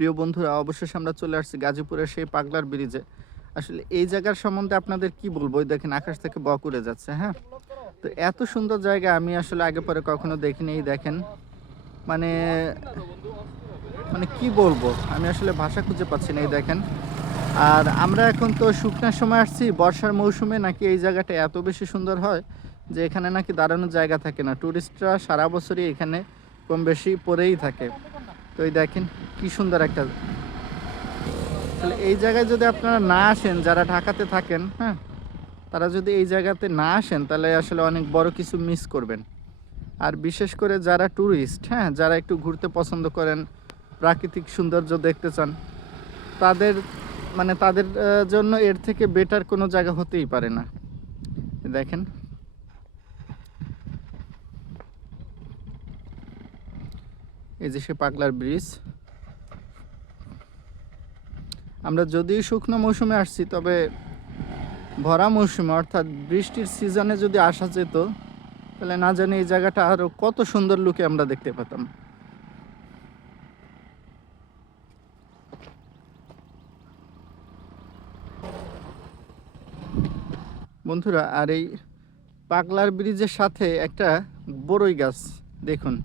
প্রিয় বন্ধুরা, অবশেষে আমরা চলে আসছি গাজীপুরের সেই পাগলার ব্রিজে। আসলে এই জায়গার সম্বন্ধে আপনাদের কি বলবো? ওই দেখেন আকাশ থেকে বক উড়ে যাচ্ছে, হ্যাঁ? তো এত সুন্দর জায়গা আমি আসলে আগে পরে কখনো দেখিনি। এই দেখেন মানে মানে কি বলবো? আমি আসলে ভাষা খুঁজে পাচ্ছি না। এই দেখেন। আর আমরা এখন তো শুকনার সময় আসছি, বর্ষার মৌসুমে নাকি এই জায়গাটা এত বেশি সুন্দর হয় যে এখানে নাকি দাঁড়ানোর জায়গা থাকে না। টুরিস্টরা সারা বছরই এখানে কম বেশি পড়েই থাকে। তো এই দেখেন কি সুন্দর একটা, তাহলে এই জায়গায় যদি আপনারা না আসেন, যারা ঢাকাতে থাকেন, হ্যাঁ, তারা যদি এই জায়গাতে না আসেন তাহলে আসলে অনেক বড় কিছু মিস করবেন। আর বিশেষ করে যারা ট্যুরিস্ট, হ্যাঁ, যারা একটু ঘুরতে পছন্দ করেন, প্রাকৃতিক সৌন্দর্য দেখতে চান, তাদের তাদের জন্য এর থেকে বেটার কোনো জায়গা হতেই পারে না। দেখেন এই যে সে পাগলার ব্রিজ। আমরা যদিও শুকনো মৌসুমে আসছি, তবে ভরা মৌসুমে অর্থাৎ বৃষ্টির সিজনে যদি আসা যেত তাহলে না জানি এই জায়গাটা আরও কত সুন্দর লুকে আমরা দেখতে পেতাম। বন্ধুরা, আর এই পাগলার ব্রিজের সাথে একটা বড়ই গাছ দেখুন।